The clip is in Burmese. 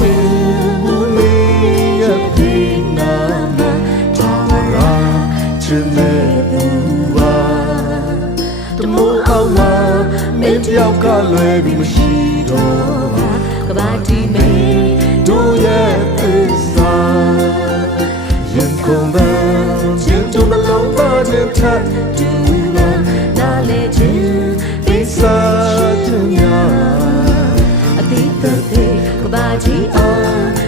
နေဘူးနေရပြီနာမရာချင်တဲ့သူပါတမိုးအောင်လာမင်းတယောက်ကလွယ်ပြီးမရှိတော့ကဘာတီမေတို့ရဲ့သစ္စာရင်ကုန်ပန်းချင်တို့မလုံးပါတဲ့ထပ်တူပါနားလေခြင်းသိစားခြင်းများအတိတ်ကဘာကြီးအောင်